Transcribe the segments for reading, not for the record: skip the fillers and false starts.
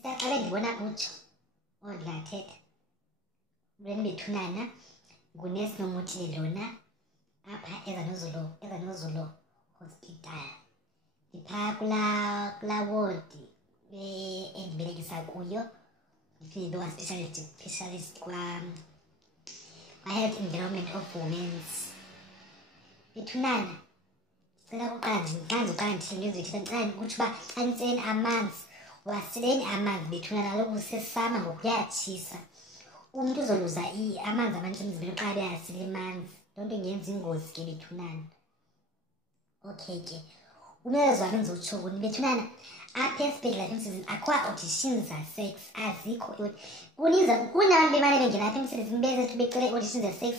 Sitaqale ndibona utsho ndingathetha mntweni bethunana ngunesi Nomotile lona apha Ezanozolo Hospital. Ndiphaa kulaa wodi endibelekisa kuyo, ndiphinde specialist kwa-Health Environment of Women's. Bethunana, ndicela kuqala uqala ndithile into ezithile, ndicela ukuthi uba xa nitseni amanzi waseleni amanzi bethunana, kaloku kusesama ngoku kuyatshisa. Umntu uzoluza amanzi amanintsi emzimbeni xa beyasile amanzi, loo nto ingenza ingozi ke bethunana. Okay ke, umyalezo wami endizotsho kuni bethunana, apha esibhedlela emsebenzini akho auditions za-sex, azikho. Kunabantu bemane bengena apha emsebenzini bezethu becela i-audition ze-sex,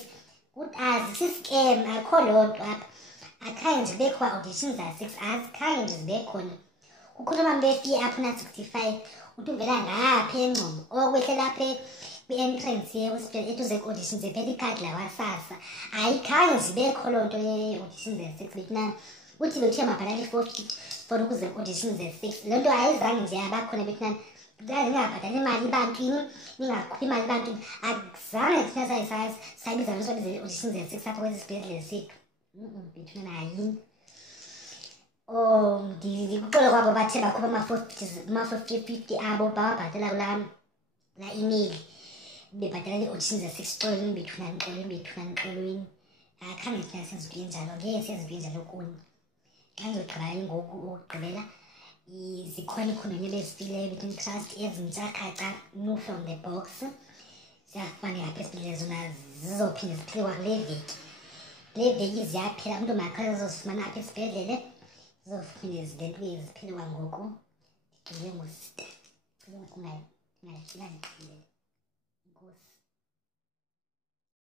sisikem, akho loo nto apha. Akhange nje kubekho auditions za-sex, azikhange nje zibe khona. Kukhona abantu befike apho na-65 uthi uvela ngapha eNgcobo okwehlela apha kwi-entrance ye-hospital eduze kwe-audition zephethe ikhadi lawaSASSA. Ayikhange zibekho loo nto ye-audition ze-sex bethunana. Uthi bethiwe mabhatala i-450 for ukuze audition ze-sex. Loo nto ayizange nje yabakhona bethunana. Ndicela ningabhatali imali ebantwini, ningakhuphi imali ebantwini. Akuzange thina sayibiza nto sibize i-audition ze-sex apha kwesi sibhedlele sethu. Bethunana ayini. Ndikuxole kwabo bathe bakhupha ama-450 abo bawabhatala kulaa email bebhatala i-audition ze-sex. Xolweni bethunana, xolweni bethunana, xolweni. Akhange thina senze into enjalo, ngeke senze into enjalo kuni. Xa ndizogqibela ngoku ukugqibela, zikhona iikhondom ebezifileyo between trust ezintsha khaca, new from the box. Ziyafumaneka apha esibhedlele, zona zizophinde ziphile kwakule veki. Le veki ziyaphela, umntu makhawuleze azozifumana apha esibhedlele, zizophinde zilentuke ziphile kwangoku. Ndigqibele ngosista, ndicela ungayihlula ndigqibele. Enkosi.